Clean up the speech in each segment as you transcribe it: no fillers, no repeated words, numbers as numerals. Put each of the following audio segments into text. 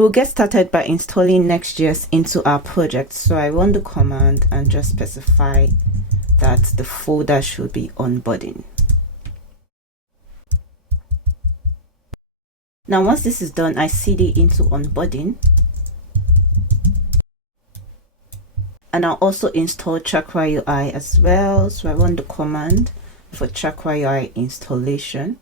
We'll get started by installing Next.js into our project. So I run the command and just specify that the folder should be onboarding. Now once this is done, I cd into onboarding, and I'll also install Chakra UI as well. So I run the command for Chakra UI installation.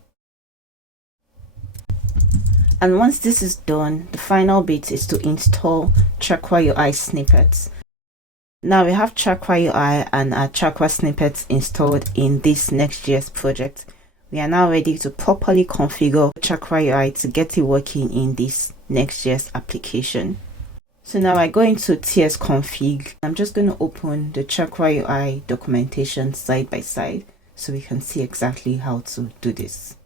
And once this is done, the final bit is to install Chakra UI snippets. Now we have Chakra UI and our Chakra snippets installed in this Next.js project. We are now ready to properly configure Chakra UI to get it working in this Next.js application. So now I go into tsconfig. I'm just going to open the Chakra UI documentation side by side so we can see exactly how to do this.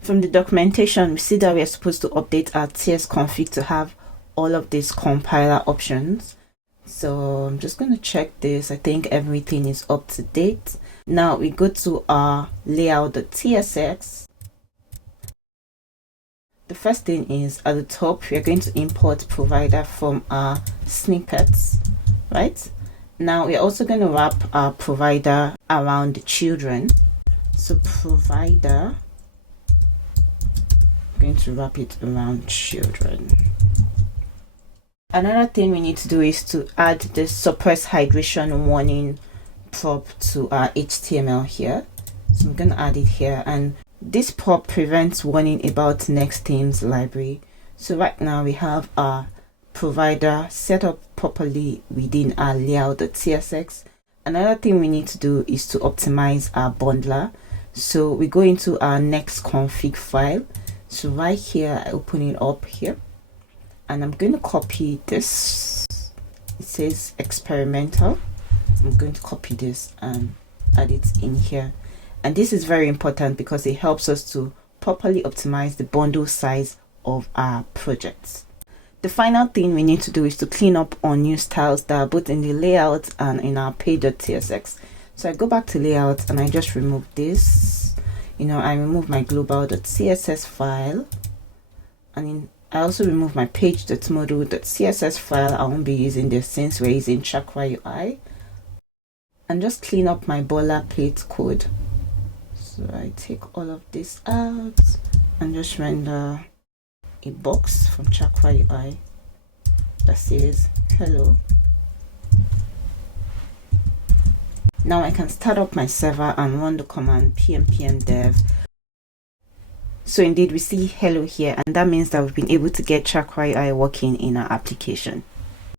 From the documentation, we see that we are supposed to update our tsconfig to have all of these compiler options. So I'm just going to check this. I think everything is up to date. Now we go to our layout.tsx. The first thing is at the top, we are going to import provider from our snippets, right? Now we're also going to wrap our provider around the children. So provider, I'm going to wrap it around children. Another thing we need to do is to add the suppress hydration warning prop to our HTML here. So I'm going to add it here, and this prop prevents warning about next themes library. So right now we have our provider set up properly within our layout.tsx. Another thing we need to do is to optimize our bundler. So we go into our next config file. So right here, I open it up here. And I'm going to copy this. It says experimental. I'm going to copy this and add it in here. And this is very important because it helps us to properly optimize the bundle size of our projects. The final thing we need to do is to clean up on new styles that are both in the layout and in our page.tsx. So I go back to layout and I just remove this. I remove my global.css file, and I also remove my page.module.css file. I won't be using this since we're using Chakra UI. And just clean up my boilerplate code. So I take all of this out and just render a box from Chakra UI that says hello. Now I can start up my server and run the command pnpm dev. So indeed we see hello here, and that means that we've been able to get Chakra UI working in our application.